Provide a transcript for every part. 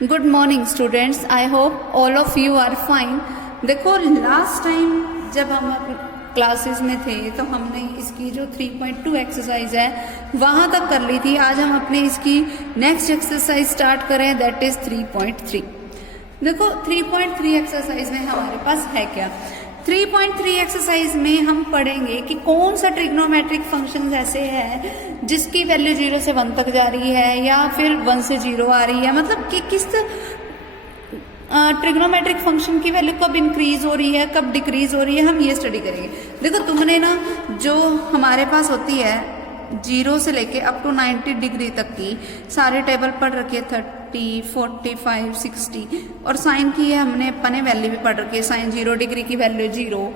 Good morning students, I hope all of you are fine. देखो last time जब हम classes में थे तो हमने इसकी जो 3.2 एक्सरसाइज है वहाँ तक कर ली थी। आज हम अपने इसकी नेक्स्ट एक्सरसाइज स्टार्ट करें, दैट इज 3.3। देखो 3.3 एक्सरसाइज में हमारे पास है क्या। 3.3 एक्सरसाइज में हम पढ़ेंगे कि कौन सा ट्रिग्नोमेट्रिक फंक्शन ऐसे है जिसकी वैल्यू 0 से 1 तक जा रही है या फिर 1 से 0 आ रही है, मतलब कि किस ट्रिग्नोमेट्रिक फंक्शन की वैल्यू कब इंक्रीज हो रही है, कब डिक्रीज हो रही है, हम ये स्टडी करेंगे। देखो तुमने ना जो हमारे पास होती है 0 से लेके अप टू 90 डिग्री तक की सारे टेबल पढ़ रखी है, 30, 45, 60 और साइन की है हमने अपने वैल्यू भी पढ़ रखी है। साइन 0 डिग्री की वैल्यू 0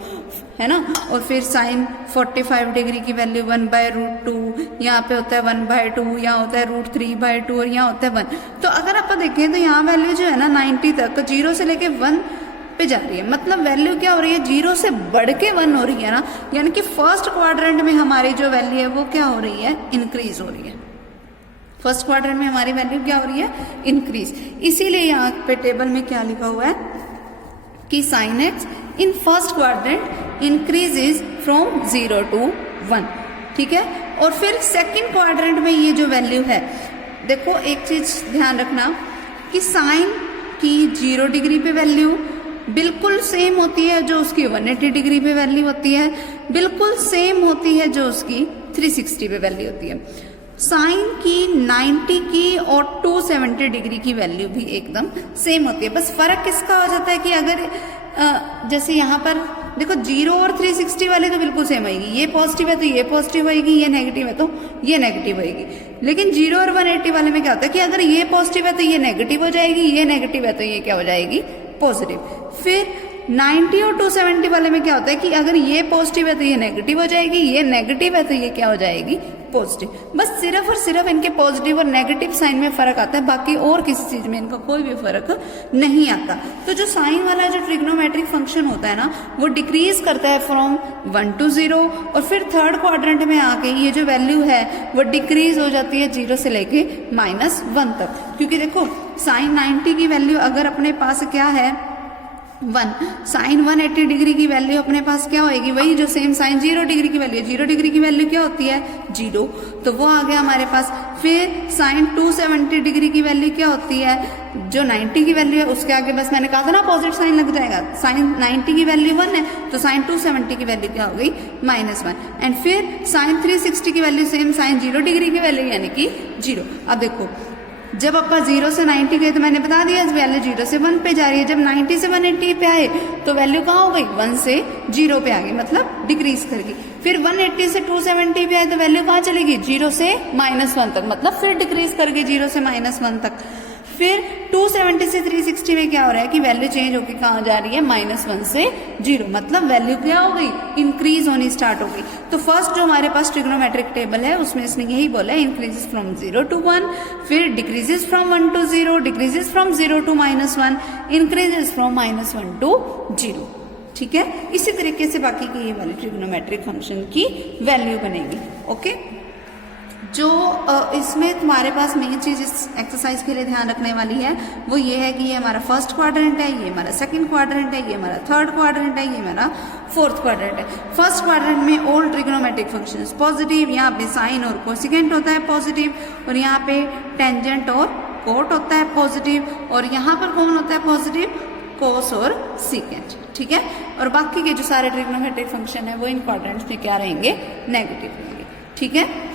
है ना, और फिर साइन 45 डिग्री की वैल्यू 1/√2, यहाँ पे होता है 1/2, यहाँ होता है √3/2 और यहाँ होता है 1। तो अगर आप देखें तो यहाँ वैल्यू जो है ना 90 तक 0 से लेके 1 पे जा रही है, मतलब वैल्यू क्या हो रही है 0 से बढ़ के 1 हो रही है ना, यानी कि फर्स्ट क्वाड्रेंट में हमारी जो वैल्यू है वो क्या हो रही है, इंक्रीज हो रही है। फर्स्ट क्वाड्रेंट में हमारी वैल्यू क्या हो रही है, इंक्रीज। इसीलिए यहाँ पे टेबल में क्या लिखा हुआ है कि sine x in first quadrant increases from 0 to 1, ठीक है। और फिर सेकंड क्वाड्रेंट में ये जो वैल्यू है, देखो एक चीज ध्यान रखना कि साइन की 0 डिग्री पे वैल्यू बिल्कुल सेम होती है जो उसकी 180 डिग्री पे वैल्यू होती है, बिल्कुल सेम होती है जो उसकी 360 पे वैल्यू होती है। साइन की 90 की और 270 डिग्री की वैल्यू भी एकदम सेम होती है। बस फर्क किसका हो जाता है कि अगर जैसे यहाँ पर देखो 0 और 360 वाले तो बिल्कुल सेम आएगी, ये पॉजिटिव है तो ये पॉजिटिव आएगी, ये नेगेटिव है तो ये नेगेटिव आएगी। लेकिन 0 और 180 वाले में क्या होता है कि अगर ये पॉजिटिव है तो ये नेगेटिव हो जाएगी, ये नेगेटिव है तो ये क्या हो जाएगी, पॉजिटिव। फिर 90 और 270 वाले में क्या होता है कि अगर ये पॉजिटिव है तो ये नेगेटिव हो जाएगी, ये नेगेटिव है तो ये क्या हो जाएगी, पॉजिटिव। बस सिर्फ और सिर्फ इनके पॉजिटिव और नेगेटिव साइन में फर्क आता है, बाकी और किसी चीज में इनका कोई भी फर्क नहीं आता। तो जो साइन वाला जो ट्रिग्नोमेट्रिक फंक्शन होता है ना वो डिक्रीज करता है फ्रॉम 1 to 0, और फिर थर्ड क्वाड्रेंट में आके ये जो वैल्यू है वो डिक्रीज हो जाती है 0 से लेके -1 तक। क्योंकि देखो साइन 90 की वैल्यू अगर अपने पास क्या है 1, साइन 180 डिग्री की वैल्यू अपने पास क्या होगी, वही जो सेम साइन 0 डिग्री की वैल्यू है। 0 डिग्री की वैल्यू क्या होती है 0, तो वो आ गया हमारे पास। फिर साइन 270 डिग्री की वैल्यू क्या होती है, जो 90 की वैल्यू है उसके आगे बस मैंने कहा था ना पॉजिटिव साइन लग जाएगा। साइन 90 की वैल्यू 1 है तो साइन 270 की वैल्यू क्या हो गई -1। एंड फिर साइन 360 की वैल्यू सेम साइन 0 डिग्री की वैल्यू यानी कि 0। अब देखो जब आपका 0 से 90 गए तो मैंने बता दिया वैल्यू 0 से 1 पे जा रही है। जब 90 से 180 पे आए तो वैल्यू कहाँ हो गई, 1 से 0 पे आ गई, मतलब डिक्रीज कर गई। फिर 180 से 270 पे आए तो वैल्यू कहाँ चलेगी, 0 से -1 तक, मतलब फिर डिक्रीज कर गई 0 से -1 तक। फिर 270 से 360 में क्या हो रहा है कि वैल्यू चेंज होकर कहाँ जा रही है, -1 से 0, मतलब वैल्यू क्या हो गई, इंक्रीज होनी स्टार्ट हो गई। तो फर्स्ट जो हमारे पास ट्रिग्नोमेट्रिक टेबल है उसमें इसने यही बोला है इंक्रीजेस फ्रॉम 0 to 1, फिर decreases from 1 to 0, decreases from 0 to -1, increases from -1 to 0, ठीक है। इसी तरीके से बाकी की ये वाली ट्रिग्नोमेट्रिक फंक्शन की वैल्यू बनेगी। ओके, जो इसमें तुम्हारे पास मेन चीज इस एक्सरसाइज के लिए ध्यान रखने वाली है वो ये है कि ये हमारा फर्स्ट क्वाड्रेंट है, ये हमारा सेकंड क्वाड्रेंट है, ये हमारा थर्ड क्वाड्रेंट है, ये हमारा फोर्थ क्वाड्रेंट है। फर्स्ट क्वाड्रेंट में ऑल ट्रिग्नोमेट्रिक फंक्शंस पॉजिटिव, यहाँ पे साइन और कोसिकेंट होता है पॉजिटिव, और यहाँ पे टेंजेंट और कोट होता है पॉजिटिव, और यहाँ पर कौन होता है पॉजिटिव, कोस और सीकेंट, ठीक है। और बाकी के जो सारे ट्रिग्नोमेट्रिक फंक्शन है वो इन क्वाड्रेंट्स में क्या रहेंगे, नेगेटिव रहेंगे, ठीक है।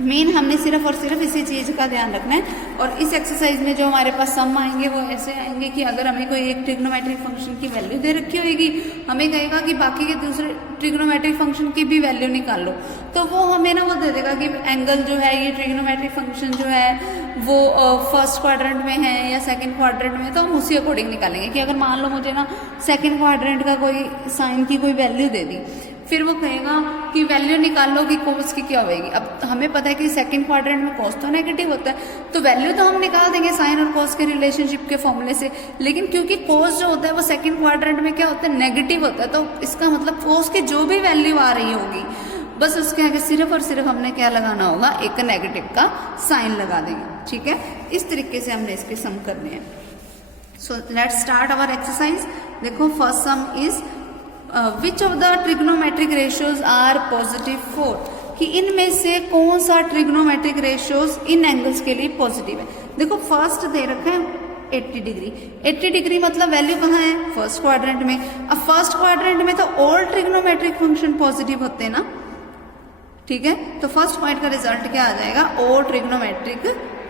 मेन हमने सिर्फ और सिर्फ इसी चीज का ध्यान रखना है। और इस एक्सरसाइज में जो हमारे पास सम आएंगे वो ऐसे आएंगे कि अगर हमें कोई एक ट्रिग्नोमेट्रिक फंक्शन की वैल्यू दे रखी होगी, हमें कहेगा कि बाकी के दूसरे ट्रिग्नोमेट्रिक फंक्शन की भी वैल्यू निकाल लो, तो वो हमें ना वो दे देगा कि एंगल जो है ये ट्रिग्नोमेट्रिक फंक्शन जो है वो फर्स्ट क्वाड्रेंट में है या सेकंड क्वाड्रेंट में, तो हम उसी अकॉर्डिंग निकालेंगे। कि अगर मान लो मुझे ना सेकंड क्वाड्रेंट का कोई साइन की कोई वैल्यू दे दी, फिर वो कहेगा कि वैल्यू निकाल लो कि कोस की क्या होगी। अब हमें पता है कि सेकंड क्वाड्रेंट में कोस तो नेगेटिव होता है, तो वैल्यू तो हम निकाल देंगे साइन और कोस के रिलेशनशिप के फॉर्मूले से, लेकिन क्योंकि कोस जो होता है वो सेकंड क्वाड्रेंट में क्या होता है, नेगेटिव होता है, तो इसका मतलब कोस की जो भी वैल्यू आ रही होगी बस उसके आगे सिर्फ और सिर्फ हमने क्या लगाना होगा, एक नेगेटिव का साइन लगा देंगे, ठीक है। इस तरीके से हमने इसके सम करने हैं। So let's start our exercise. देखो first sum is which of the trigonometric ratios are positive 4, कि इनमें से कौन सा ट्रिग्नोमेट्रिक रेशियोज इन एंगल्स के लिए पॉजिटिव है। देखो फर्स्ट दे रखा है 80 डिग्री। 80 डिग्री मतलब वैल्यू कहाँ है, फर्स्ट क्वाड्रेंट में। अब फर्स्ट क्वाड्रेंट में तो ऑल ट्रिग्नोमेट्रिक फंक्शन पॉजिटिव होते हैं ना, ठीक है। तो फर्स्ट पॉइंट का रिजल्ट क्या आ जाएगा, ऑल ट्रिग्नोमेट्रिक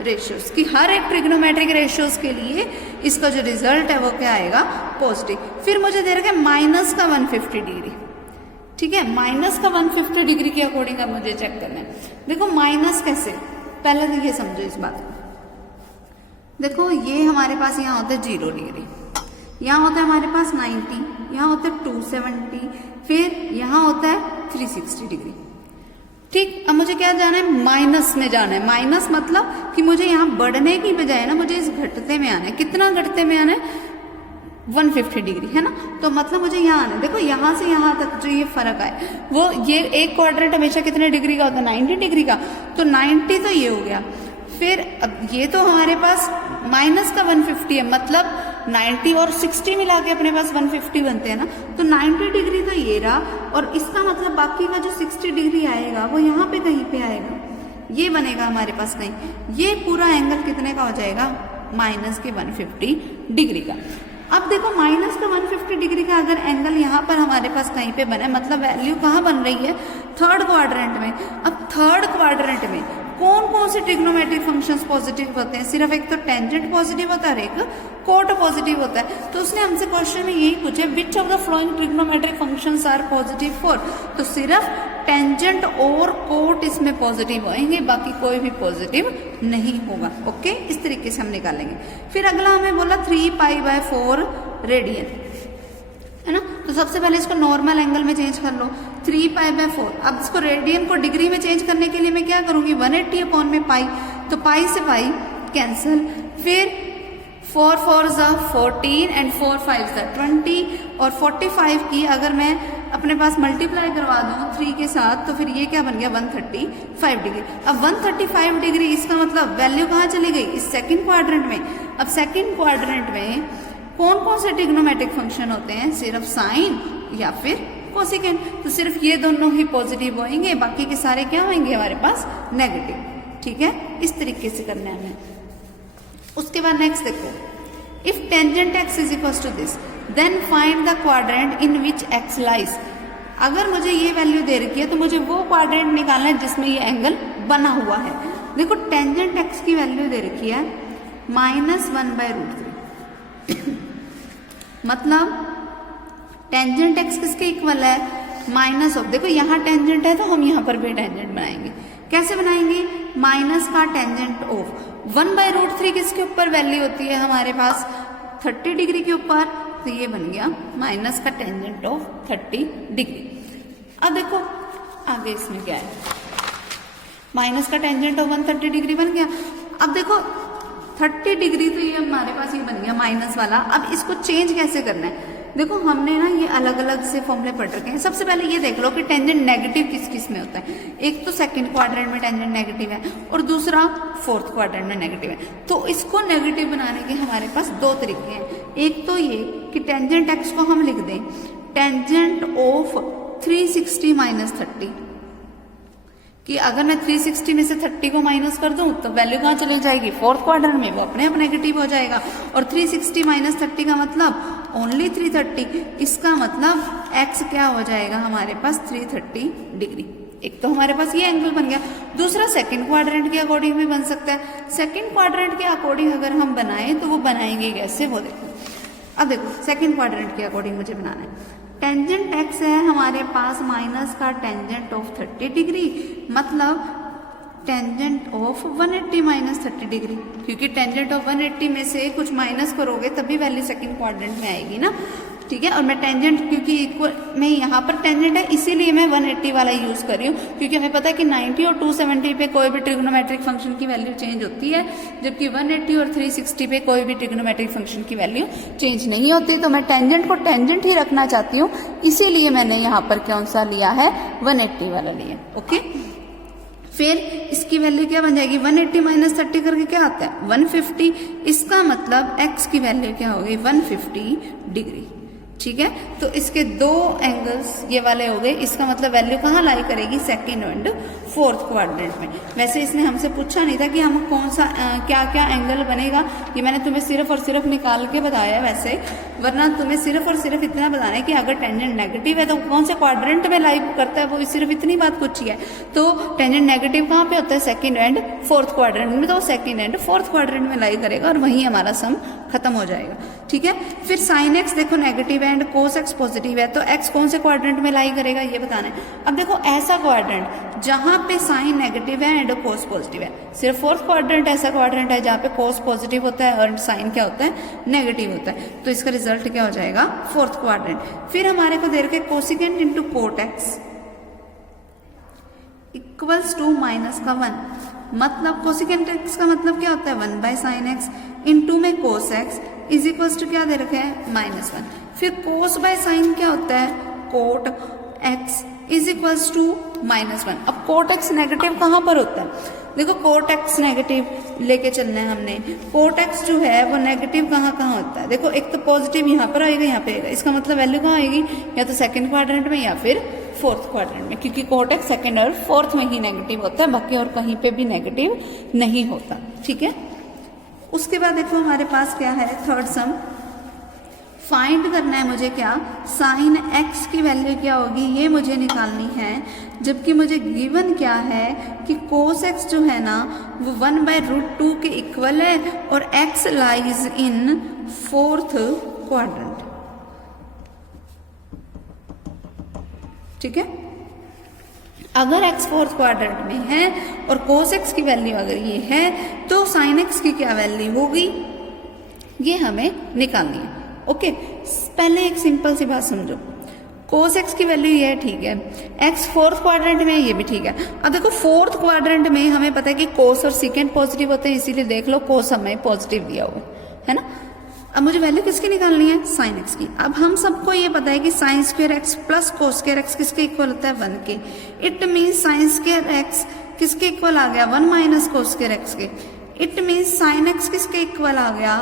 रेशियोज, कि हर एक ट्रिग्नोमेट्रिक रेशियोज के लिए इसका जो रिजल्ट है वो क्या आएगा, पॉजिटिव। फिर मुझे दे रखा है माइनस का 150 डिग्री, ठीक है। माइनस का 150 डिग्री के अकॉर्डिंग अब मुझे चेक करना है। देखो माइनस कैसे, पहले तो ये समझो इस बात को। देखो ये हमारे पास यहाँ होता है 0 डिग्री, यहाँ होता है हमारे पास 90, यहाँ होता है 270, फिर यहाँ होता है 360 डिग्री, ठीक। अब मुझे क्या जाना है, माइनस में जाना है। माइनस मतलब कि मुझे यहाँ बढ़ने की बजाय ना मुझे इस घटते में आना है। कितना घटते में आना है, 150 डिग्री, है ना। तो मतलब मुझे यहाँ आना है। देखो यहाँ से यहाँ तक जो ये फर्क आए, वो ये एक क्वाड्रेंट हमेशा कितने डिग्री का होता है, 90 डिग्री का। तो 90 तो ये हो गया। फिर अब ये तो हमारे पास माइनस का 150 है, मतलब 90 और 60 मिला के अपने पास 150 बनते हैं ना। तो 90 डिग्री तो ये रहा, और इसका मतलब बाकी का जो 60 डिग्री आएगा वो यहाँ पे कहीं पे आएगा, ये बनेगा हमारे पास कहीं। ये पूरा एंगल कितने का हो जाएगा, माइनस के 150 डिग्री का। अब देखो माइनस का 150 डिग्री का अगर एंगल यहाँ पर हमारे पास कहीं पे बना है, मतलब वैल्यू कहाँ बन रही है, थर्ड क्वाड्रेंट में। अब थर्ड क्वाड्रेंट में कौन कौन से ट्रिग्नोमेट्रिक फंक्शंस पॉजिटिव होते हैं, सिर्फ एक तो टेंजेंट पॉजिटिव होता है और एक कोट पॉजिटिव होता है। तो उसने हमसे क्वेश्चन में यही पूछे, which of the following trigonometric functions are positive 4। तो सिर्फ टेंजेंट और कोट इसमें पॉजिटिव होंगे, बाकी कोई भी पॉजिटिव नहीं होगा, ओके। इस तरीके से हम निकालेंगे। फिर अगला हमें बोला 3π/4 रेडियन, है ना। तो सबसे पहले इसको नॉर्मल एंगल में चेंज कर लो, 3π/4। अब इसको रेडियन को डिग्री में चेंज करने के लिए मैं क्या करूंगी, 180/π। तो पाई से पाई कैंसिल, फिर 4 4 14 एंड 4 5 20, और 45 की अगर मैं अपने पास मल्टीप्लाई करवा दूं 3 के साथ, तो फिर ये क्या बन गया, 135 डिग्री। अब 135 डिग्री इसका मतलब वैल्यू कहाँ चली गई, इस सेकेंड क्वाड्रेंट में। अब सेकेंड क्वाड्रेंट में कौन कौन से ट्रिग्नोमेट्रिक फंक्शन होते हैं, सिर्फ साइन या फिर कोसेकेंट। तो सिर्फ ये दोनों ही पॉजिटिव होंगे, बाकी के सारे क्या होंगे हमारे पास, नेगेटिव, ठीक है। इस तरीके से करना है हमें। उसके बाद नेक्स्ट देखो, if tangent x is equal to this then find the quadrant in which x lies. अगर मुझे ये वैल्यू दे रखी है तो मुझे वो क्वाड्रेंट निकालना है जिसमें ये एंगल बना हुआ है। देखो टेंजेंट एक्स की वैल्यू दे रखी है -1/√3 मतलब टेंजेंट एक्स किसके इक्वल है, माइनस ऑफ। देखो यहाँ टेंजेंट है तो हम यहाँ पर भी टेंजेंट बनाएंगे। कैसे बनाएंगे, माइनस का टेंजेंट ऑफ 1/√3 किसके ऊपर वैल्यू होती है हमारे पास, 30 डिग्री के ऊपर। तो ये बन गया माइनस का टेंजेंट ऑफ 30 डिग्री। अब देखो आगे इसमें क्या है, माइनस का टेंजेंट ऑफ 130 डिग्री बन गया। अब देखो 30 डिग्री तो ये हमारे पास ये बन गया माइनस वाला। अब इसको चेंज कैसे करना है, देखो हमने ना ये अलग अलग से फॉर्मूले पढ़ रखे हैं। सबसे पहले ये देख लो कि टेंजेंट नेगेटिव किस किस में होता है। एक तो सेकंड क्वाड्रेंट में टेंजेंट नेगेटिव है और दूसरा फोर्थ क्वाड्रेंट में नेगेटिव है। तो इसको नेगेटिव बनाने के हमारे पास दो तरीके हैं। एक तो ये कि टेंजेंट एक्स को हम लिख दें टेंजेंट ऑफ 360 - 30, कि अगर मैं 360 में से 30 को माइनस कर दूं तो वैल्यू कहाँ चली जाएगी, फोर्थ क्वाड्रेंट में, वो अपने आप नेगेटिव हो जाएगा। और 360 - 30 का मतलब ओनली 330, इसका मतलब x क्या हो जाएगा हमारे पास 330 डिग्री। एक तो हमारे पास ये एंगल बन गया। दूसरा सेकंड क्वाड्रेंट के अकॉर्डिंग भी बन सकता है। सेकंड क्वाड्रेंट के अकॉर्डिंग अगर हम बनाएं तो वो बनाएंगे कैसे, वो देखो। अब देखो सेकंड क्वाड्रेंट के अकॉर्डिंग मुझे बनाना है। टेंजेंट एक्स है हमारे पास माइनस का टेंजेंट ऑफ 30 डिग्री, मतलब टेंजेंट ऑफ 180 - 30 डिग्री, क्योंकि टेंजेंट ऑफ 180 में से कुछ माइनस करोगे तभी वैल्यू सेकंड क्वाड्रेंट में आएगी ना। ठीक है। और मैं टेंजेंट क्योंकि इक्वल में यहाँ पर टेंजेंट है इसीलिए मैं 180 वाला यूज कर रही हूँ, क्योंकि हमें पता है कि 90 और 270 पे कोई भी ट्रिग्नोमेट्रिक फंक्शन की वैल्यू चेंज होती है, जबकि 180 और 360 पे कोई भी ट्रिग्नोमेट्रिक फंक्शन की वैल्यू चेंज नहीं होती। तो मैं टेंजेंट को टेंजेंट ही रखना चाहती हूँ, इसीलिए मैंने यहाँ पर कौन सा लिया है, 180 वाला लिया। ओके, फिर इसकी वैल्यू क्या बन जाएगी, 180 माइनस 30 करके क्या आता है 150। इसका मतलब x की वैल्यू क्या होगी 150 डिग्री। ठीक है, तो इसके दो एंगल्स ये वाले हो गए। इसका मतलब वैल्यू कहाँ लाई करेगी, सेकंड एंड फोर्थ क्वाड्रेंट में। वैसे इसने हमसे पूछा नहीं था कि हम कौन सा क्या क्या एंगल बनेगा, ये मैंने तुम्हें सिर्फ और सिर्फ निकाल के बताया है वैसे, वरना तुम्हें सिर्फ और सिर्फ इतना बताना है कि अगर टेंजेंट नेगेटिव है तो कौन से क्वाड्रेंट में लाई करता है, वो सिर्फ इतनी बात पूछी है। तो टेंजेंट नेगेटिव कहाँ पे होता है, सेकंड एंड फोर्थ क्वाड्रेंट में, तो सेकंड एंड फोर्थ क्वाड्रेंट में लाई करेगा और वही हमारा सम खत्म हो जाएगा। ठीक है, फिर साइन एक्स देखो नेगेटिव है एंड कोस एक्स पॉजिटिव है, तो एक्स कौन से क्वाड्रेंट में लाई करेगा ये बताना है। अब देखो ऐसा क्वाड्रेंट जहां पे साइन नेगेटिव है एंड कोस पॉजिटिव है, सिर्फ फोर्थ क्वाड्रेंट ऐसा क्वाड्रेंट है जहां पे कोस पॉजिटिव होता है और साइन क्या होता है, नेगेटिव होता है, तो इसका रिजल्ट क्या हो जाएगा, फोर्थ क्वाड्रेंट। फिर हमारे को दे रखे cosecant into cot x equals to minus का 1, मतलब कोसिकेंट एक्स का मतलब क्या होता है 1 बाय साइन एक्स, इंटू में cos x is equals to क्या दे रखे हैं -1। फिर कोस बाय साइन क्या होता है, cot x is equals to -1। अब कोट एक्स नेगेटिव कहां पर होता है, देखो कोट एक्स नेगेटिव लेके चलना है हमने। कोट एक्स जो है वो नेगेटिव कहाँ कहाँ होता है, देखो एक तो पॉजिटिव यहाँ पर आएगा, यहाँ पे आएगा, इसका मतलब वैल्यू कहाँ आएगी, या तो सेकंड क्वाड्रेंट में या फिर फोर्थ क्वाड्रेंट में, क्योंकि कोट एक्स सेकंड और फोर्थ में ही नेगेटिव होता है, बाकी और कहीं पे भी नेगेटिव नहीं होता। ठीक है, उसके बाद देखो हमारे पास क्या है, थर्ड सम फाइंड करना है मुझे क्या, साइन एक्स की वैल्यू क्या होगी ये मुझे निकालनी है, जबकि मुझे गिवन क्या है कि कोस एक्स जो है ना वो 1/√2 के इक्वल है और x lies in fourth quadrant. ठीक है, अगर x फोर्थ क्वाड्रेंट में है और कोस एक्स की वैल्यू अगर ये है तो साइन एक्स की क्या वैल्यू होगी ये हमें निकालनी है। ओके, पहले एक सिंपल सी बात समझो, कोस एक्स की वैल्यू ये है, ठीक है, एक्स फोर्थ क्वाड्रेंट में ये भी ठीक है। अब देखो फोर्थ क्वाड्रेंट में हमें पता है कि कोस और सीकेंट पॉजिटिव होते हैं, इसीलिए देख लो कोस हमें पॉजिटिव दिया हुआ है ना। अब मुझे वैल्यू किसकी निकालनी है, साइन एक्स की। अब हम सबको ये पता है कि sine square x plus cos square x किसके इक्वल होता है 1 के। It means sine square x किसके इक्वल आ गया 1 माइनस कोस स्क्वायर एक्स के। इट मीन्स साइन एक्स किसके इक्वल आ गया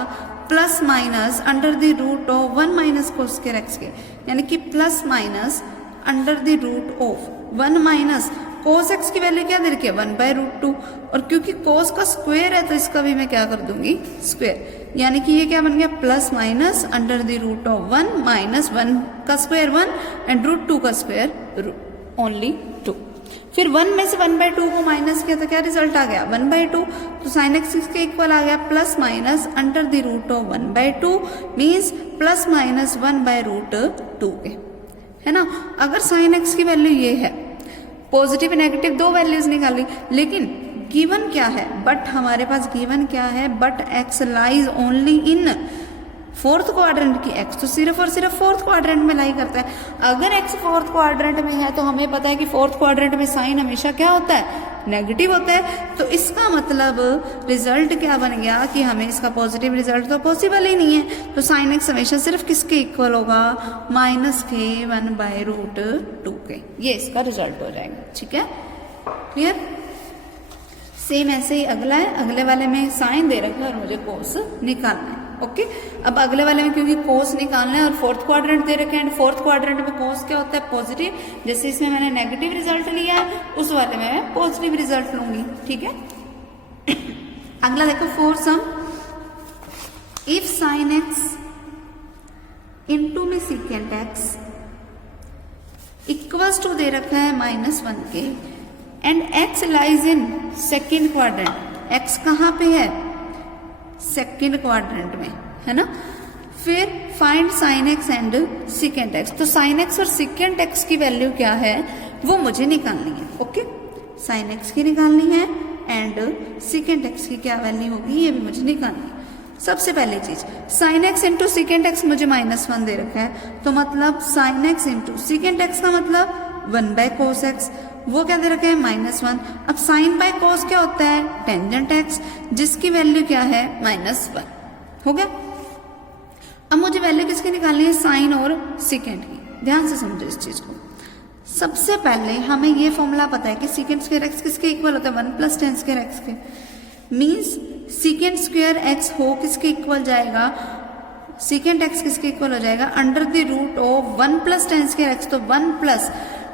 plus minus under the root of 1 minus cos square x के, यानी कि plus minus under the root of 1 minus cos x की वैल्यू क्या दे रखी है 1/√2, और क्योंकि कोस का स्क्वायर है तो इसका भी मैं क्या कर दूंगी स्क्वायर, यानी कि ये क्या बन गया plus minus under the root of 1 minus 1 का स्क्वायर 1 एंड √2 का स्क्वायर ओनली 2। फिर 1 में से 1/2 को माइनस किया तो क्या रिजल्ट आ गया 1/2, तो साइन एक्स के इक्वल आ गया plus minus under the root of 1/2 means plus minus 1/√2 के, है ना। अगर साइन एक्स की वैल्यू ये है, पॉजिटिव नेगेटिव दो वैल्यूज निकाली, लेकिन गिवन क्या है, बट हमारे पास गिवन क्या है, but x lies only in fourth quadrant की, एक्स तो सिर्फ और सिर्फ फोर्थ क्वाड्रेंट में लाई करता है। अगर एक्स फोर्थ क्वाड्रेंट में है तो हमें पता है कि फोर्थ क्वाड्रेंट में साइन हमेशा क्या होता है नेगेटिव होता है, तो इसका मतलब रिजल्ट क्या बन गया कि हमें इसका पॉजिटिव रिजल्ट तो पॉसिबल ही नहीं है, तो साइन एक्स हमेशा सिर्फ किसके इक्वल होगा -1 1/√2 के, ये इसका रिजल्ट हो जाएगा। ठीक है, क्लियर। सेम ऐसे ही अगला है, अगले वाले में साइन दे रखा है और मुझे कोस निकालना है। ओके, अब अगले वाले में क्योंकि कोस निकालना है और फोर्थ क्वाड्रेंट दे रखे हैं, फोर्थ क्वाड्रेंट में कोस क्या होता है पॉजिटिव, जैसे इसमें मैंने नेगेटिव रिजल्ट लिया है उस वाले में मैं पॉजिटिव रिजल्ट लूंगी। ठीक है, अगला देखो fourth some, if sign x into में सीकेंट एक्स इक्वल्स टू दे रखा है -1 के and x lies in second quadrant, x कहाँ पे है सेकेंड क्वाड्रेंट में, है ना। फिर find sign x and secant x, तो साइन एक्स और सीकेंट एक्स की वैल्यू क्या है वो मुझे निकालनी है। ओके, साइन एक्स की निकालनी है एंड सीकेंट एक्स की क्या वैल्यू होगी ये भी मुझे निकालनी है। सबसे पहली चीज sign x into secant x मुझे -1 दे रखा है, तो मतलब sign x into secant x का मतलब 1 बाय कोस एक्स, वो क्या दे रखा है -1। अब साइन बाय कोस क्या होता है, टेंजेंट एक्स, जिसकी वैल्यू क्या है -1। हो गया। अब मुझे वैल्यू किसकी निकालनी है, साइन और सीकेंट की। ध्यान से समझो इस चीज को। सबसे पहले हमें ये फॉर्मूला पता है कि सीकेंट स्क्वायर एक्स किसके इक्वल होता है, 1 प्लस टेन स्क्वायर एक्स के। मीन्स सीकेंट स्क्वायर एक्स हो किसके इक्वल जाएगा, सीकेंट एक्स किसके इक्वल हो जाएगा, under the root of 1 plus tan square x. तो 1 प्लस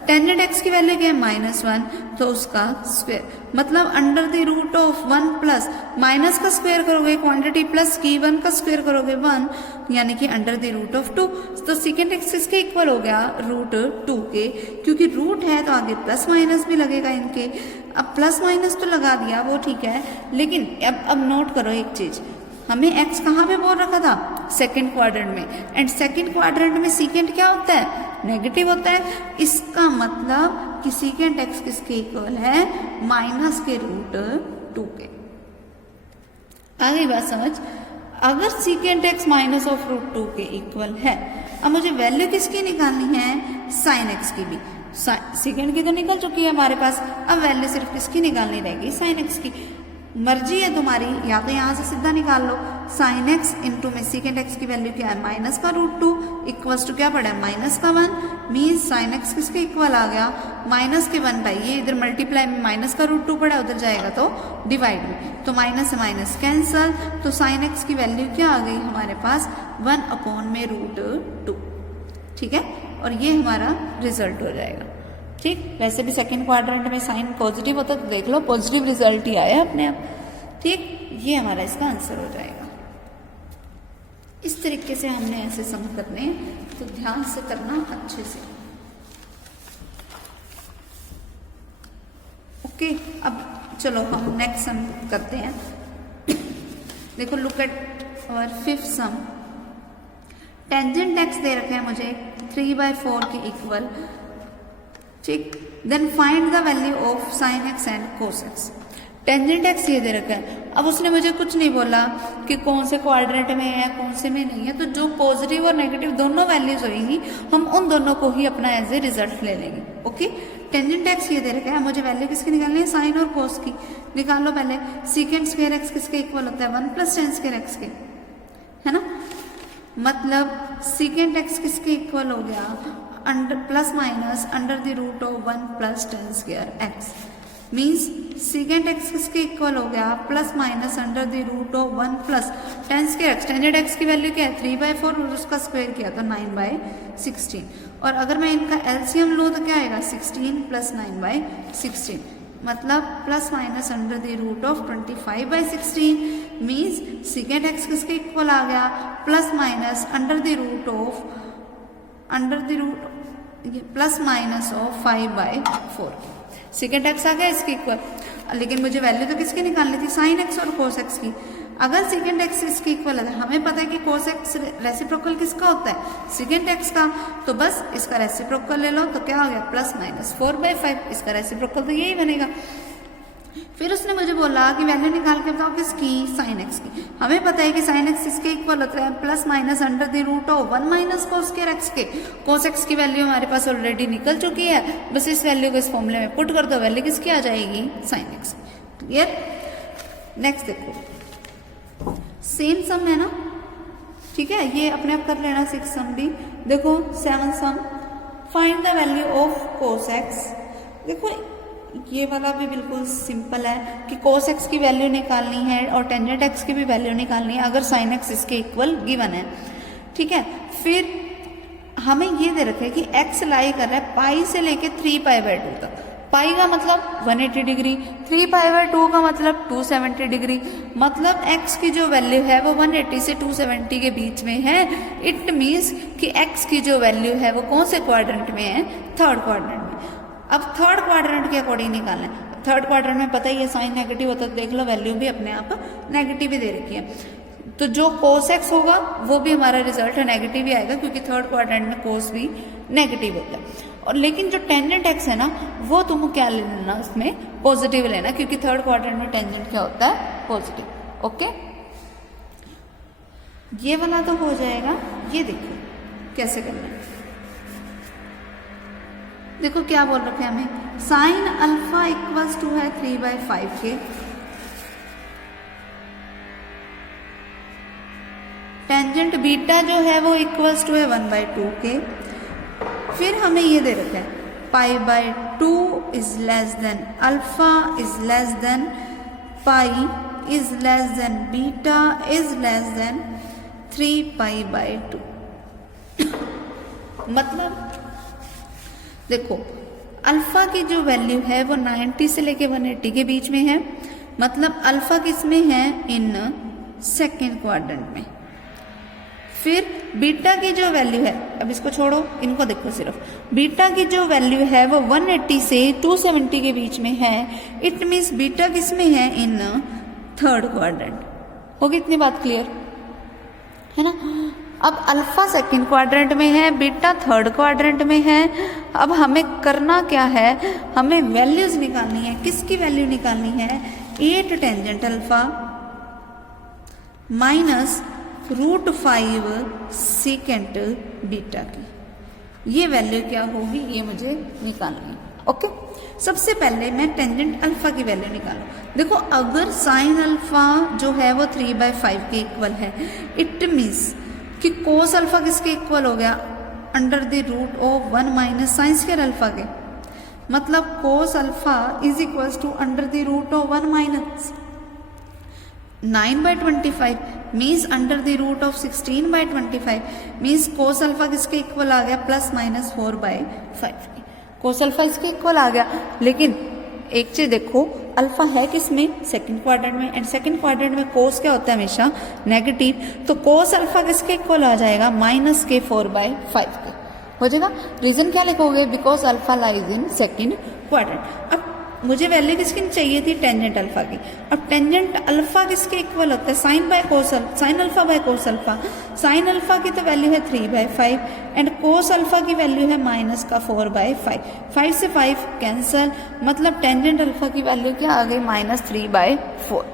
टेंजेंट एक्स की वैल्यू क्या है -1, तो उसका स्क्वायर, मतलब under the root of 1 plus minus का स्क्वायर करोगे क्वांटिटी प्लस की 1 का स्क्वायर करोगे 1, यानी कि अंडर द रूट ऑफ 2। तो सीकेंट एक्स किसके इक्वल हो गया, √2 के, क्योंकि रूट है तो आगे प्लस माइनस भी लगेगा इनके। अब प्लस माइनस तो लगा दिया वो ठीक है, लेकिन अब नोट करो एक चीज, हमें x कहाँ पे बोल रखा था, सेकंड क्वाड्रेंट में, एंड सेकंड क्वाड्रेंट में सीकेंट क्या होता है, नेगेटिव होता है। इसका मतलब कि सीकेंट x किसके इक्वल है, माइनस के √2 के। आ गई बात समझ। अगर सीकेंट x माइनस ऑफ √2 के इक्वल है, अब मुझे वैल्यू किसकी निकालनी है, साइन x की भी। सीकेंट की तो निकल चुकी है हमारे पास, अब वैल्यू सिर्फ किसकी निकालनी रहेगी, साइन x की। मर्जी है तुम्हारी, या तो यहाँ से सीधा निकाल लो, साइन एक्स इंटू में सीकेंट एक्स की वैल्यू क्या है, माइनस का √2 इक्वल्स टू क्या पड़ा है, -1। मीन्स साइन एक्स किसके इक्वल आ गया, -1 बाई, ये इधर मल्टीप्लाई में माइनस का √2 पड़ा, उधर जाएगा तो डिवाइड में, तो माइनस से माइनस कैंसल, तो साइन एक्स की वैल्यू क्या आ गई हमारे पास, 1/√2। ठीक है, और ये हमारा रिजल्ट हो जाएगा। ठीक, वैसे भी सेकंड क्वाड्रेंट में साइन पॉजिटिव होता तो देख लो पॉजिटिव रिजल्ट ही आया अपने आप। ठीक, ये हमारा इसका आंसर हो जाएगा। इस तरीके से हमने ऐसे सम करने हैं, तो ध्यान से करना अच्छे से। ओके, अब चलो हम नेक्स्ट सम करते हैं। देखो, लुक एट और 5th सम। टेंजेंट एक्स दे रखे हैं मुझे 3/4 के इक्वल। ठीक, then find the value of sine x and cos x. Tangent x ये दे रखा है। अब उसने मुझे कुछ नहीं बोला कि कौन से क्वाड्रेंट में है कौन से में नहीं है, तो जो पॉजिटिव और नेगेटिव दोनों वैल्यूज होगी हम उन दोनों को ही अपना एज ए रिजल्ट ले लेंगे। ओके, टेंजेंट एक्स ये दे रखा है, मुझे वैल्यू किसकी निकालनी है, साइन और कोस की। निकाल लो पहले। सीकेंट स्क्वायर एक्स किसके इक्वल होता है, 1 प्लस टेन स्क्वायर एक्स के, है ना। मतलब सीकेंट एक्स किसके इक्वल हो गया, under plus minus under the root of 1 plus tan square x. Means secant x किसके इक्वल हो गया, plus minus under the root of 1 plus tan square x. Tangent x की वैल्यू क्या है, 3/4, और उसका स्क्वायर किया तो 9/16। और अगर मैं इनका एलसीएम लूँ तो क्या आएगा, 16 प्लस 9/16, मतलब plus minus under the root of 25/16। Means secant x किसके इक्वल आ गया, plus minus under the root plus minus of 5/4। Second x आ गया इसके इक्वल, लेकिन मुझे वैल्यू तो किसकी निकालनी थी, साइन एक्स और कोस एक्स की। अगर सेकेंड एक्स इसके इक्वल है, हमें पता है कि कोस एक्स रेसिप्रोकल किसका होता है, सेकेंड एक्स का, तो बस इसका रेसिप्रोकल ले लो, तो क्या हो गया, प्लस माइनस 4/5। इसका रेसिप्रोकल तो यही बनेगा। फिर उसने मुझे बोला कि वैल्यू निकाल के बताओ किसकी, साइन एक्स की। हमें पता है कि साइन एक्स इसके इक्वल होता है plus minus under the root of 1 minus cos square x के। कोस एक्स की वैल्यू हमारे पास ऑलरेडी निकल चुकी है, बस इस वैल्यू को इस फॉर्मूले में पुट कर दो, वैल्यू किसकी आ जाएगी, साइन एक्स। क्लियर। नेक्स्ट देखो, सेम सम है ना, ठीक है, ये अपने आप कर लेना। 6th सम भी देखो। 7th sum, find the value of cos x. देखो ये वाला भी बिल्कुल सिंपल है कि कोस एक्स की वैल्यू निकालनी है और टेंजेंट एक्स की भी वैल्यू निकालनी है अगर साइन एक्स इसके इक्वल गिवन है। ठीक है, फिर हमें ये दे रखा है कि एक्स लाई कर रहा है पाई से लेके 3π/2 तक। पाई का मतलब 180 डिग्री, 3π/2 का मतलब 270 डिग्री। मतलब एक्स की जो वैल्यू है वो 180 से 270 के बीच में है। इट मीन्स कि एक्स की जो वैल्यू है वो कौन से क्वाड्रेंट में है, थर्ड क्वाड्रेंट में। अब थर्ड क्वाड्रेंट के अकॉर्डिंग निकालना है। थर्ड क्वाड्रेंट में पता ही है साइन नेगेटिव होता है, तो देख लो वैल्यू भी अपने आप नेगेटिव ही दे रखी है, तो जो कोस एक्स होगा वो भी हमारा रिजल्ट नेगेटिव ही आएगा, क्योंकि थर्ड क्वाड्रेंट में कोस भी नेगेटिव होता है। और लेकिन जो टेंजेंट एक्स है ना, वो तुम क्या ले लेना, उसमें पॉजिटिव लेना, क्योंकि थर्ड क्वाड्रेंट में टेंजेंट क्या होता है, पॉजिटिव। ओके, ये वाला तो हो जाएगा। ये देखो कैसे करना है। देखो क्या बोल रखे हैं हमें, साइन अल्फा इक्वल्स टू है 3/5 के, टेंजेंट बीटा जो है वो इक्वल्स टू है 1/2 के। फिर हमें ये दे रखा है π/2 is less than alpha is less than pi is less than beta is less than 3π/2। मतलब देखो अल्फा की जो वैल्यू है वो 90 से लेके 180 के बीच में है, मतलब अल्फा किस में है, इन सेकेंड क्वाड्रेंट में। फिर बीटा की जो वैल्यू है, अब इसको छोड़ो, इनको देखो सिर्फ, बीटा की जो वैल्यू है वो 180 से 270 के बीच में है। इट मीन्स बीटा किस में है, इन थर्ड क्वाड्रेंट। होगी इतनी बात क्लियर है ना। अब अल्फा सेकंड क्वाड्रेंट में है, बीटा थर्ड क्वाड्रेंट में है। अब हमें करना क्या है, हमें वैल्यूज निकालनी है। किसकी वैल्यू निकालनी है, 8 tangent alpha minus √5 second beta की। ये वैल्यू क्या होगी, ये मुझे निकालनी है। ओके, सबसे पहले मैं टेंजेंट अल्फा की वैल्यू निकालूं। देखो अगर साइन अल्फा जो है वो 3/5 के इक्वल है, इट मीन्स कि कोस अल्फा किसके इक्वल हो गया, √1 माइनस साइन स्क्वायर अल्फा के। मतलब cos alpha is equals to √1 minus 9/25 means √16/25 means cos alpha किसके इक्वल आ गया, ±4/5। कोस अल्फा इसके इक्वल आ गया। लेकिन एक चीज देखो, अल्फा है किसमें, सेकंड क्वाड्रेंट में, एंड सेकंड क्वाड्रेंट में कोस क्या होता है, हमेशा नेगेटिव। तो कोस अल्फा किसके इक्वल आ जाएगा, -4/5 के हो जाएगा। रीजन क्या लिखोगे, because alpha lies in second quadrant. अब मुझे वैल्यू किसकी चाहिए थी, टेंजेंट अल्फा की। अब टेंजेंट अल्फा किसके इक्वल होता है, sine alpha by cos alpha. Sine alpha की तो वैल्यू है 3/5 एंड कोस अल्फा की वैल्यू है -4/5। 5 से 5 कैंसल, मतलब टेंजेंट अल्फा की वैल्यू क्या आ गई, -3/4।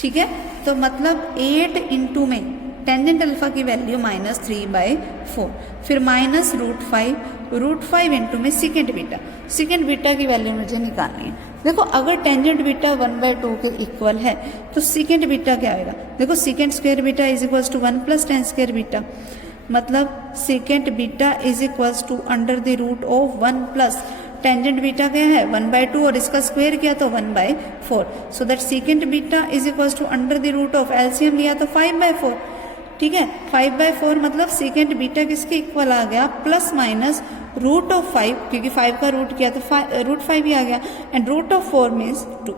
ठीक है, तो मतलब 8 इंटू में टेंजेंट अल्फा की वैल्यू -3/4, फिर -√5 इंटू में सेकेंड बीटा की वैल्यू मुझे निकालनी है। देखो अगर टेंजेंट बीटा 1/2 के इक्वल है तो सेकेंड बीटा क्या आएगा, देखो second square beta is equals to 1 + tan square beta. मतलब second beta is equals to √1 plus tangent beta क्या है 1/2 और इसका स्क्वायर किया तो 1/4। So that second beta is equals to √ LCM लिया तो 5/4। ठीक है, 5/4 मतलब सेकेंड बीटा किसके इक्वल आ गया, ±√5, क्योंकि 5 का रूट किया तो √5 ही आ गया, एंड √4 मीन्स 2।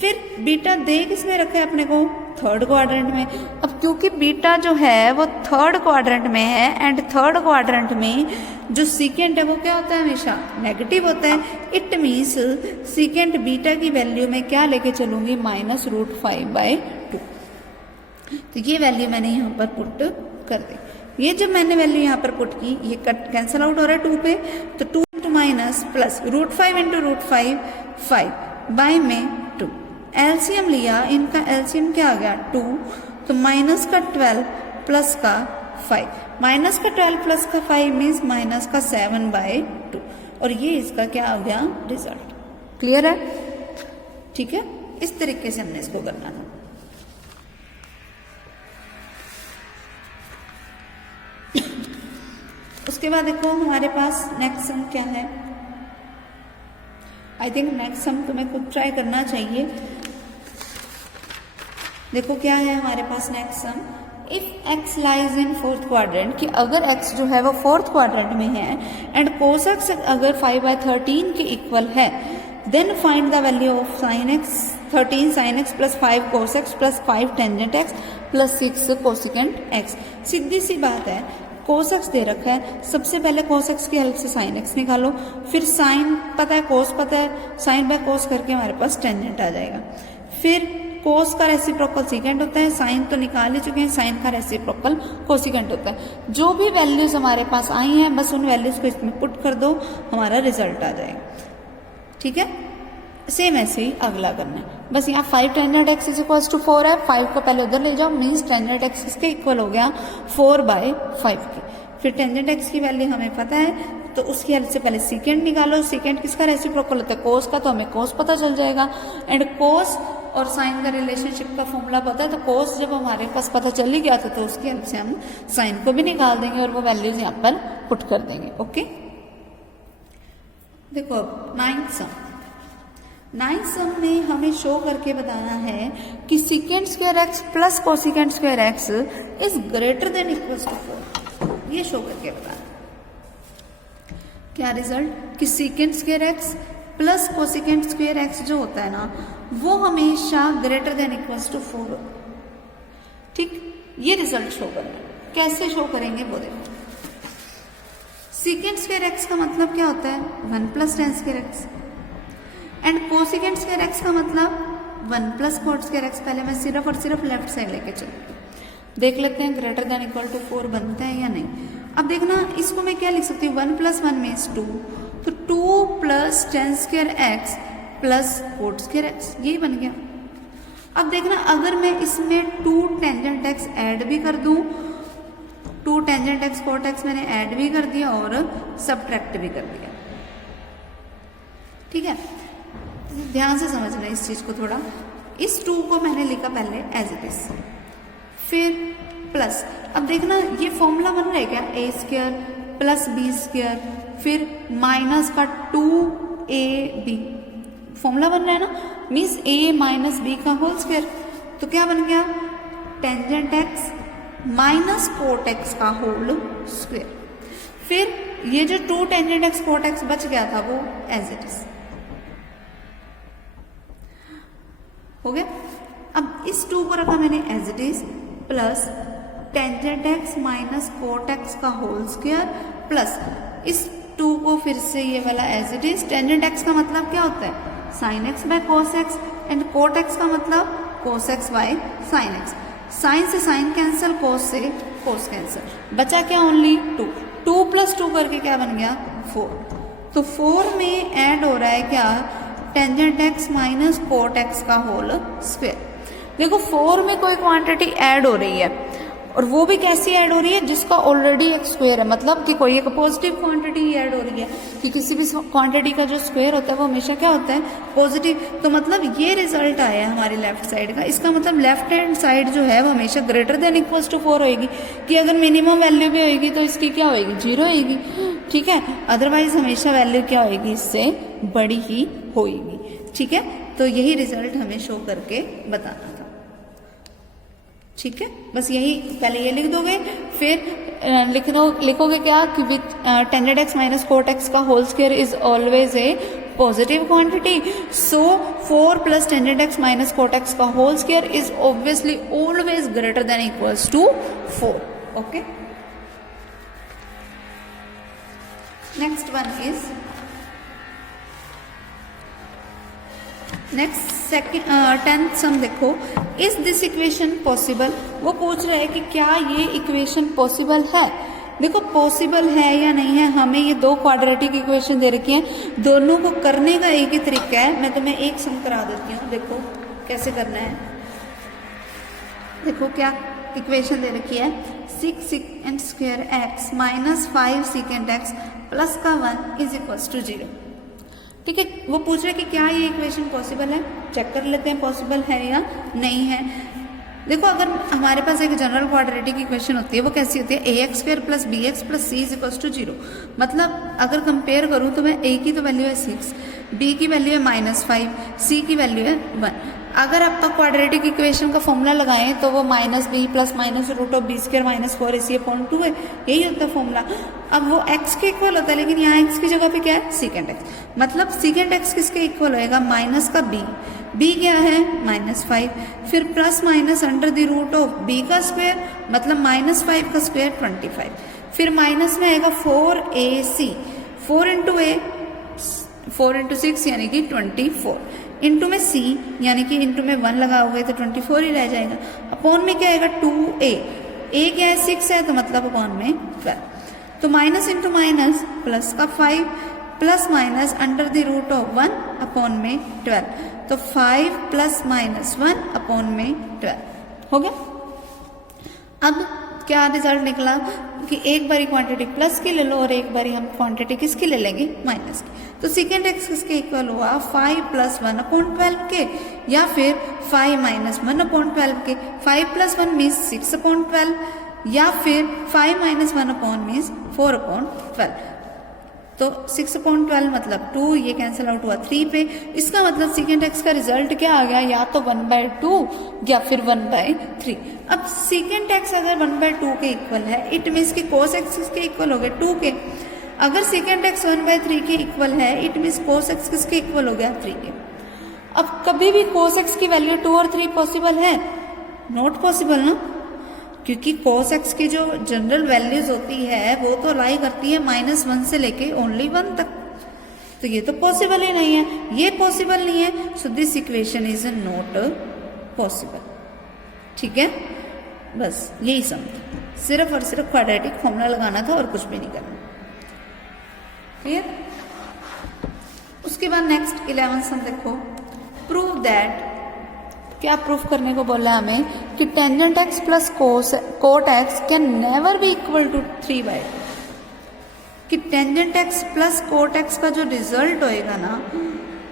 फिर बीटा दे किसमें रखा है अपने को, थर्ड क्वाड्रेंट में। अब क्योंकि बीटा जो है वो थर्ड क्वाड्रेंट में है, एंड थर्ड क्वाड्रेंट में जो सेकेंड है वो क्या होता है, हमेशा नेगेटिव होता है। इट मीन्स सेकेंड बीटा की वैल्यू में क्या लेके चलूंगी, -√5/2। तो ये वैल्यू मैंने यहाँ पर पुट कर दी। ये जब मैंने वैल्यू यहाँ पर पुट की, ये कट कैंसिल आउट हो रहा है 2 पे, तो 2 × माइनस प्लस √5 × √5 5 बाय में 2। एलसीएम लिया, इनका एलसीएम क्या आ गया 2, तो माइनस का 12 प्लस का 5, माइनस का 12 प्लस का 5 मीन्स माइनस का 7/2, और ये इसका क्या आ गया, रिजल्ट। क्लियर है, ठीक है, इस तरीके से हमने इसको करना था। उसके बाद देखो हमारे पास नेक्स्ट सम क्या है। आई थिंक नेक्स्ट सम तुम्हें खुद ट्राई करना चाहिए। देखो क्या है हमारे पास next sum, if x lies in fourth quadrant, कि अगर x जो है वो फोर्थ क्वाड्रेंट में है एंड कोस x अगर 5/13 के इक्वल है, then find the value of sine x 13 sin x plus 5 cos x plus 5 tangent x plus 6 cosecant x। सीधी सी बात है, कोस एक्स दे रखा है, सबसे पहले कोस एक्स की हेल्प से साइन एक्स निकालो, फिर साइन पता है, कोस पता है, साइन बाय कोस करके हमारे पास टेंजेंट आ जाएगा। फिर कोस का रेसिप्रोकल सीकेंट होता है, साइन तो निकाल ही चुके हैं, साइन का रेसिप्रोकल कोसिकेंट होता है। जो भी वैल्यूज हमारे पास आई हैं बस उन वैल्यूज को इसमें पुट कर दो, हमारा रिजल्ट आ जाएगा। ठीक है, सेम ऐसे ही अगला करना है। बस यहाँ 5 tangent x is equal to 4 है, 5 को पहले उधर ले जाओ, मीन्स टेंजेंट एक्स किसके इक्वल हो गया 4/5 की। फिर टेंजेंट एक्स की वैल्यू हमें पता है तो उसकी हेल्प से पहले सीकेंड निकालो। सीकेंड किसका रेसिप्रोकल होता है कोस का, तो हमें कोस पता चल जाएगा। एंड कोस और साइन का रिलेशनशिप का फॉर्मूला पता है, तो कोस जब हमारे पास पता चल ही गया था तो उसकी हेल्प से हम साइन को भी निकाल देंगे और वो वैल्यूज यहाँ पर पुट कर देंगे। ओके, देखो अब नाइन्थ सम में हमें शो करके बताना है कि secant square x plus cosecant square x is greater than equal to 4। ये शो करके बताना क्या रिजल्ट कि secant square x plus cosecant square x जो होता है ना वो हमेशा ग्रेटर देन इक्वल टू 4। ठीक, ये रिजल्ट शो करना है। कैसे शो करेंगे वो देखो। सीकेंड स्क्वायर एक्स का मतलब क्या होता है 1 plus tan square x, and cosecant square x का मतलब 1 प्लस कोट स्क्वायर एक्स। पहले मैं सिर्फ और सिर्फ लेफ्ट साइड लेके चलूंगी, देख लेते हैं ग्रेटर देन इक्वल टू 4 बनता है या नहीं। अब देखना इसको मैं क्या लिख सकती हूँ 1 + 1 मीन्स 2, तो 2 plus tan square x plus coat square x, यही बन गया। अब देखना अगर मैं इसमें 2 टेंजेंट एक्स ऐड भी कर दूं, 2 टेंजेंट एक्स कोट एक्स मैंने ऐड भी कर दिया और सब्ट्रैक्ट भी कर दिया। ठीक है, ध्यान से समझना इस चीज को थोड़ा। इस 2 को मैंने लिखा पहले एज इट इज, फिर प्लस। अब देखना ये फॉर्मूला बन रहा है क्या a² प्लस b², फिर माइनस का 2ab फॉर्मूला बन रहा है ना, मीन्स a माइनस b का होल स्क्वायर। तो क्या बन गया tangent x minus cot x का होल स्क्वायर। फिर ये जो 2 टेंजेंट एक्स कोट एक्स बच गया था वो एज इट इज हो गया। अब इस 2 को रखा मैंने as it is plus tangent x minus cot x का होल स्क्वायर प्लस इस 2 को फिर से ये वाला as it is. Tangent x का मतलब क्या होता है sine x by cos x, and cot x का मतलब cos x by sine x. Sine से साइन कैंसिल, कोस से कोस कैंसिल, बचा क्या ओनली 2। 2 + 2 करके क्या बन गया 4। तो 4 में ऐड हो रहा है क्या tangent x minus cot x का होल स्क्वायर। देखो 4 में कोई क्वांटिटी ऐड हो रही है और वो भी कैसी ऐड हो रही है जिसका ऑलरेडी एक स्क्वायर है, मतलब कि कोई एक पॉजिटिव क्वांटिटी ऐड हो रही है कि किसी भी क्वांटिटी का जो स्क्वायर होता है वो हमेशा क्या होता है पॉजिटिव। तो मतलब ये रिजल्ट आया है हमारी लेफ्ट साइड का। इसका मतलब लेफ्ट हैंड साइड जो है वो हमेशा ग्रेटर देन इक्वल टू 4 होएगी, कि अगर मिनिमम वैल्यू भी होएगी तो इसकी क्या होएगी 0 होएगी। ठीक है, अदरवाइज हमेशा वैल्यू क्या होएगी इससे बड़ी ही होएगी। ठीक है, तो यही रिजल्ट हमें शो करके बताना था। ठीक है, बस यही पहले ये लिख दोगे, फिर लिखोगे क्या कि with tangent x minus cot x का whole square is always a positive quantity, so 4 plus tangent x minus cot x का whole square is obviously always greater than equals to 4। Okay, next one is next second 10th sum. देखो is this equation possible, वो पूछ रहा है कि क्या ये equation possible है। देखो पॉसिबल है या नहीं है, हमें ये 2 क्वाड्रेटिक इक्वेशन दे रखी हैं, दोनों को करने का एक ही तरीका है। मैं तुम्हें एक सम करा देती हूँ, देखो कैसे करना है। देखो क्या इक्वेशन दे रखी है 6 second square x minus 5 second x plus का 1 इज इक्वल टू 0। ठीक है, वो पूछ रहे कि क्या ये इक्वेशन पॉसिबल है, चेक कर लेते हैं पॉसिबल है या नहीं है। देखो अगर हमारे पास एक जनरल क्वाड्रेटिक इक्वेशन होती है वो कैसी होती है ax² plus bx plus c is equal to 0। मतलब अगर कंपेयर करूं तो मैं a की तो वैल्यू है 6, b की वैल्यू है -5, c की वैल्यू है 1। अगर आपका क्वाड्रेटिक इक्वेशन का फॉर्मूला लगाएं तो वो -b प्लस -√b² - 4ac/2 है, यही होता है फॉर्मूला। अब वो x के इक्वल होता है, लेकिन यहाँ x की जगह पे क्या है सेकेंड x, मतलब सेकेंड x किसके इक्वल होएगा माइनस का b क्या है -5, फिर प्लस माइनस √b का स्क्वायर मतलब -5 का स्क्वायर 25, फिर माइनस में आएगा 4ac, 4 इंटू a 4 इंटू 6 यानी कि 24, इंटू में c यानी कि इंटू में 1 लगाओगे तो 24 ही रह जाएगा। अपॉन में क्या आएगा 2a, a क्या है 6 है तो मतलब अपॉन में 12, तो माइनस इंटू माइनस प्लस का 5 plus minus under the root of 1 upon में 12, तो 5 प्लस माइनस 1 अपॉन में 12 हो गया। अब क्या रिजल्ट निकला कि एक बारी क्वांटिटी प्लस की ले लो और एक बारी हम क्वांटिटी किसकी ले लेंगे, माइनस की। तो सेकेंड एक्स किसके इक्वल हुआ, 5 प्लस 1 अपॉन 12 के, या फिर 5 माइनस 1 अपॉन 12 के। 5 प्लस 1 मीन्स 6 अपॉन 12, या फिर 5 माइनस 1 अपॉन मीन्स 4 अपॉन 12। तो 6 अपॉन 12 मतलब 2, ये कैंसिल आउट हुआ 3 पे। इसका मतलब सेकेंड एक्स का रिजल्ट क्या आ गया, या तो 1/2 या फिर 1/3। अब सेकेंड एक्स अगर 1/2 के इक्वल है, इट मीन्स कि कोस एक्स किसके इक्वल हो गए, 2 के। अगर सेकेंड एक्स 1/3 के इक्वल है, इट मीन्स कोस एक्स किसके इक्वल हो गया, 3 के। अब कभी भी कोस एक्स की वैल्यू 2 और 3 पॉसिबल है, नॉट पॉसिबल ना, क्योंकि cos x की जो जनरल वैल्यूज होती है वो तो लाई करती है -1 से लेके ओनली 1 तक, तो ये तो पॉसिबल ही नहीं है, ये पॉसिबल नहीं है, so this equation is not possible. ठीक है, बस यही समझ, सिर्फ और सिर्फ क्वाड्रेटिक फॉर्मूला लगाना था और कुछ भी नहीं करना। क्लियर। उसके बाद नेक्स्ट 11 सम देखो, प्रूव दैट, क्या प्रूफ करने को बोला हमें कि tangent x plus cot x can never be equal to 3/2, कि tangent x plus cot x का जो रिजल्ट होएगा ना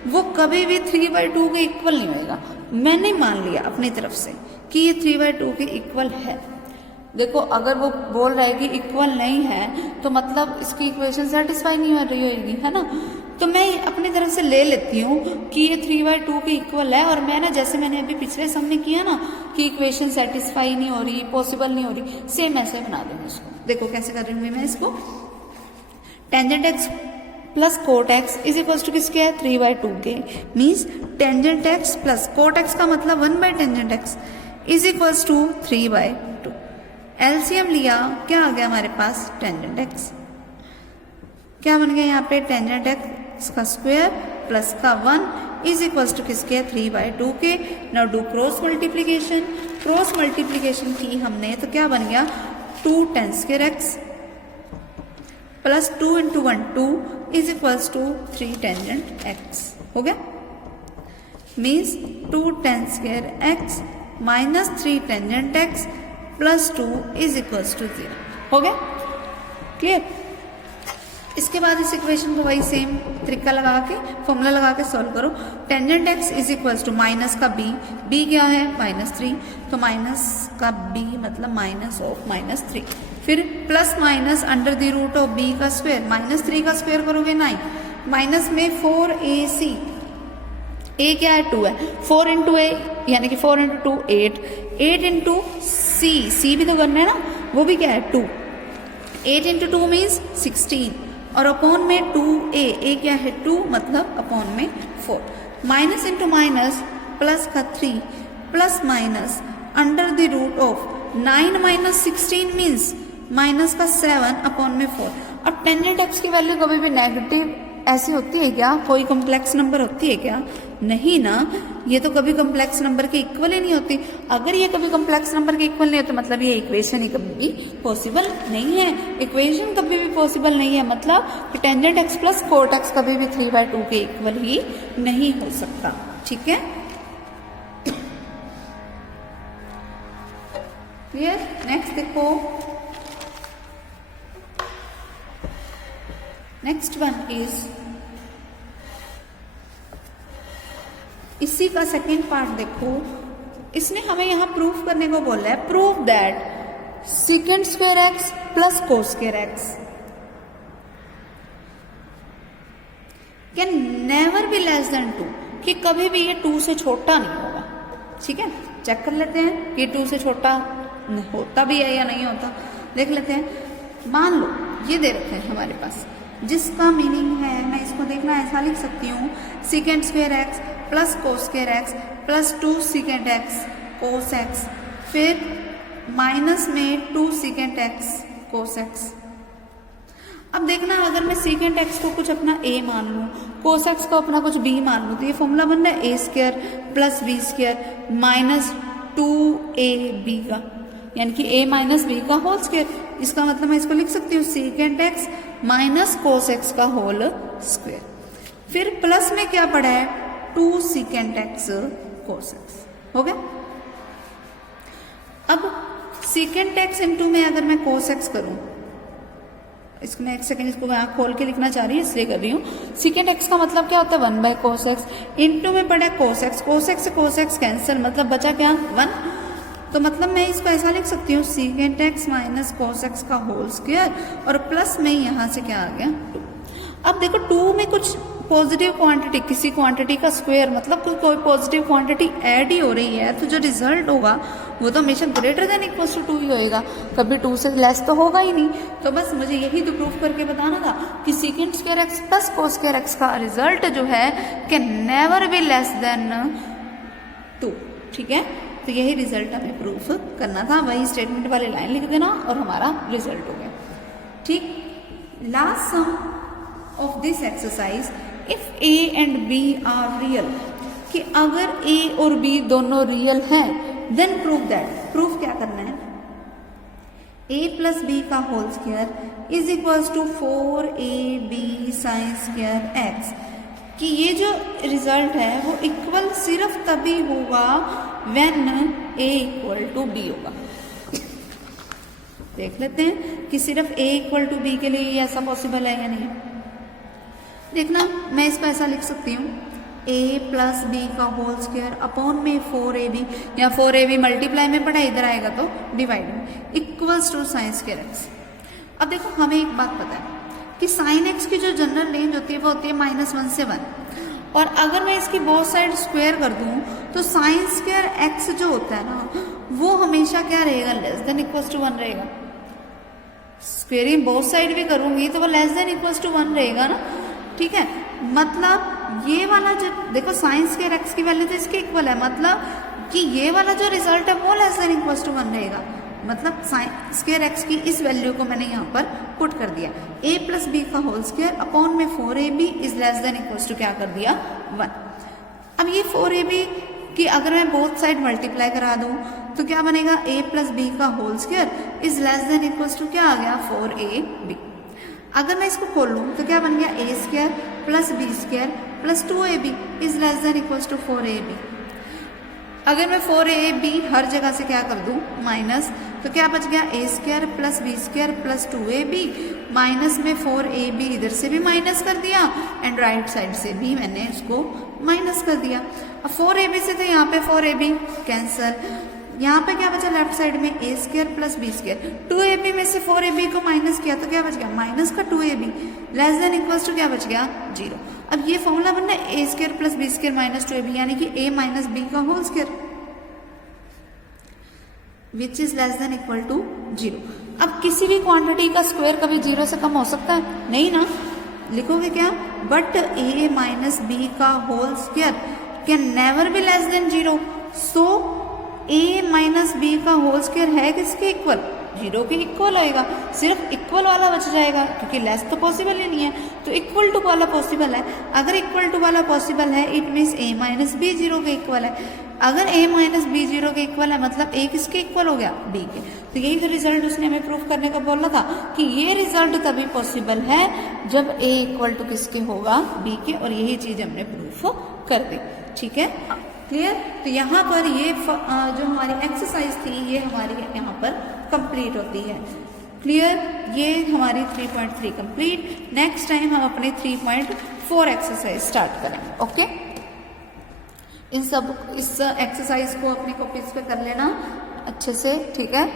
वो कभी भी 3/2 के इक्वल नहीं होएगा। मैंने मान लिया अपनी तरफ से कि ये 3/2 के इक्वल है। देखो अगर वो बोल रहा है कि इक्वल नहीं है तो मतलब इसकी इक्वेशन सेटिस्फाई नहीं हो रही होगी, है ना। तो मैं अपनी तरफ से ले लेती हूँ कि ये 3/2 के इक्वल है, और मैं ना जैसे मैंने अभी पिछले सम में किया ना कि इक्वेशन सेटिस्फाई नहीं हो रही, पॉसिबल नहीं हो रही, सेम ऐसे बना देंगे इसको। देखो कैसे कर रही हूँ मैं इसको, tangent x plus cot x is equal to किसके है, 3/2 के। Means tangent x plus cot x का मतलब 1/टेंजेंट x is equal to 3/2। LCM लिया, क्या आ गया हमारे पास, टेंजेंट एक्स। क्या बन गया यहाँ पे, टेंजेंट एक्स का स्क्वायर प्लस का 1 इज इक्वल टू किसके, 3/2 के। Now do cross multiplication, cross multiplication की हमने तो क्या बन गया, 2 10² x plus 2 × 1 2 is equal to 3 tangent x हो गया। Means 2 10² x minus 3 tangent x plus 2 is equal to 0 हो गया। क्लियर। इसके बाद इस इक्वेशन को वही सेम तरीका लगा के, फॉर्मूला लगा के सॉल्व करो। Tangent x is equal to minus का बी क्या है, -3, तो माइनस का बी मतलब माइनस ऑफ -3, फिर plus minus under the root of b का स्क्वायर, -3 का स्क्वायर करोगे 9, माइनस में 4ac, ए क्या है 2 है, 4 × a यानी कि 4 × 2 8, 8 × c भी तो करना है ना, वो भी क्या है 2, 8 × 2 मीन्स 16, और अपॉन में 2a क्या है 2 मतलब अपॉन में 4, माइनस इंटू माइनस प्लस का 3 plus minus under the root of 9 minus 16 means minus का 7 अपॉन में 4। अब टेंजेंट एक्स की वैल्यू कभी भी नेगेटिव ऐसी होती है क्या, कोई कॉम्प्लेक्स नंबर होती है क्या, नहीं ना, ये तो कभी कॉम्प्लेक्स नंबर के इक्वल ही नहीं होती। अगर ये कभी कॉम्प्लेक्स नंबर के इक्वल नहीं होते मतलब ये इक्वेशन ही कभी भी पॉसिबल नहीं है, इक्वेशन कभी भी पॉसिबल नहीं है, मतलब कि tangent x plus cot x कभी भी 3/2 के इक्वल ही नहीं हो सकता। ठीक है, क्लियर। नेक्स्ट देखो, नेक्स्ट वन इज, इसी का सेकेंड पार्ट देखो, इसने हमें यहां प्रूफ करने को बोला है, prove that second square x plus cos square x can never be less then 2, कि कभी भी ये 2 से छोटा नहीं होगा। ठीक है, चेक कर लेते हैं कि 2 से छोटा होता भी है या नहीं होता, देख लेते हैं। मान लो ये दे रखे हैं हमारे पास, जिसका मीनिंग है, मैं इसको देखना ऐसा लिख सकती हूँ, second square x plus cos square x plus 2 second x cos x, फिर माइनस में 2 सेकेंड एक्स कोस एक्स। अब देखना, अगर मैं सेकेंड एक्स को कुछ अपना a मान लूँ, कोस एक्स को अपना कुछ b मान लूँ, तो ये फॉर्मूला बन रहा है a² plus b² minus 2ab का, यानी कि a माइनस b का होल स्क्वायर। इसका मतलब मैं इसको लिख सकती हूँ second x minus cos x का होल स्क्वायर। फिर प्लस में क्या पड़ा है 2 सीकेंट एक्स कोस एक्स हो गया। अब सीकेंट एक्स इंटू में अगर मैं कोस एक्स करूं, इसको मैं एक सेकेंड इसको मैं खोल के लिखना चाह रही हूँ इसलिए कर रही हूँ। सीकेंट एक्स का मतलब क्या होता है 1 बाय कोस एक्स, इंटू में पड़ा कोस एक्स, कोस एक्स से कोस एक्स कैंसिल, मतलब बचा क्या 1। तो मतलब मैं इसको ऐसा लिख सकती हूँ secant x minus cos x का होल स्क्वायर और प्लस में यहाँ से क्या आ गया 2। अब देखो 2 में कुछ पॉजिटिव क्वांटिटी, किसी क्वांटिटी का स्क्वायर मतलब कोई पॉजिटिव क्वांटिटी ऐड ही हो रही है, तो जो रिजल्ट होगा वो तो हमेशा ग्रेटर देन इक्वल टू 2 ही होएगा, कभी 2 से लेस तो होगा ही नहीं। तो बस मुझे यही तो प्रूफ करके बताना था कि secant square x plus cos square x का रिजल्ट जो है can never be less then 2। ठीक है, तो यही रिजल्ट हमें प्रूफ करना था, वही स्टेटमेंट वाली लाइन लिख देना और हमारा रिजल्ट हो गया। ठीक, last sum of this exercise, if a and b are real, कि अगर ए और बी दोनों रियल हैं देन प्रूव दैट, प्रूफ क्या करना है a प्लस बी का whole square is equals to 4ab sine square x, कि ये जो रिजल्ट है वो इक्वल सिर्फ तभी होगा when a equal to b होगा। देख लेते हैं कि सिर्फ a इक्वल टू b के लिए ऐसा पॉसिबल है या नहीं। देखना, मैं इसको ऐसा लिख सकती हूँ a प्लस बी का होल स्क्वायर अपॉन में 4ab, या 4ab मल्टीप्लाई में पड़ा इधर आएगा तो डिवाइड में equals to sine square x. अब देखो हमें एक बात पता है कि साइन एक्स की जो जनरल रेंज होती है वो होती है -1 से 1, और अगर मैं इसकी बोथ साइड स्क्वायर कर दूं तो साइन स्क्वायर एक्स जो होता है ना वो हमेशा क्या रहेगा लेस देन इक्वल्स टू 1 रहेगा। स्क्वेयरिंग बोथ साइड भी करूंगी तो वो लेस देन इक्वल्स टू 1 रहेगा ना। ठीक है, मतलब ये वाला जो देखो साइन स्क्वायर एक्स की वैल्यू तो इसके इक्वल है, मतलब कि ये वाला जो रिजल्ट है वो लेस देन इक्वल्स टू 1 रहेगा। मतलब साइन स्क्वायर एक्स की इस वैल्यू को मैंने यहाँ पर पुट कर दिया, a प्लस बी का होल स्क्वायर अपॉन में 4ab is less than equals to क्या कर दिया 1। अब ये 4ab की अगर मैं बोथ साइड मल्टीप्लाई करा दूं तो क्या बनेगा a प्लस बी का whole square is less than equals to क्या आ गया 4ab। अगर मैं इसको खोल लूँ तो क्या बन गया a square plus b square plus 2ab is less than equals to 4ab। अगर मैं 4ab हर जगह से क्या कर दूं माइनस, तो क्या बच गया a square plus b square plus 2ab, minus में 4ab इधर से भी माइनस कर दिया एंड राइट साइड से भी मैंने इसको माइनस कर दिया। अब 4ab से तो यहाँ पे 4ab कैंसल, यहाँ पे क्या बचा लेफ्ट साइड में a square plus b square, 2ab में से 4ab को माइनस किया तो क्या बच गया माइनस का 2ab less than equals to क्या बच गया 0। अब ये फॉर्मूला बनना है a square plus b square minus 2ab, यानी कि a माइनस बी का whole square which is less than equal to 0। अब किसी भी क्वांटिटी का स्क्वायर कभी 0 से कम हो सकता है नहीं ना, लिखोगे क्या बट a माइनस बी का whole square can never be less than 0। So a minus b का होल स्क्वायर है किसके इक्वल 0 के इक्वल होएगा, सिर्फ इक्वल वाला बच जाएगा क्योंकि लेस तो पॉसिबल ही नहीं है, तो इक्वल टू वाला पॉसिबल है। अगर इक्वल टू वाला पॉसिबल है it means a minus b 0 के इक्वल है। अगर a माइनस बी 0 के इक्वल है मतलब a किसके इक्वल हो गया b के। तो यही तो रिजल्ट उसने हमें प्रूफ करने का बोला था कि ये रिजल्ट तभी पॉसिबल है जब a इक्वल टू किसके होगा b के, और यही चीज हमने प्रूफ कर दी। ठीक है, क्लियर। तो यहाँ पर ये जो हमारी एक्सरसाइज थी ये हमारी यहाँ पर कंप्लीट होती है। क्लियर, ये हमारी 3.3 कंप्लीट। नेक्स्ट टाइम हम अपने 3.4 एक्सरसाइज स्टार्ट करेंगे। ओके, इस एक्सरसाइज को अपनी कॉपीज पे कर लेना अच्छे से। ठीक है।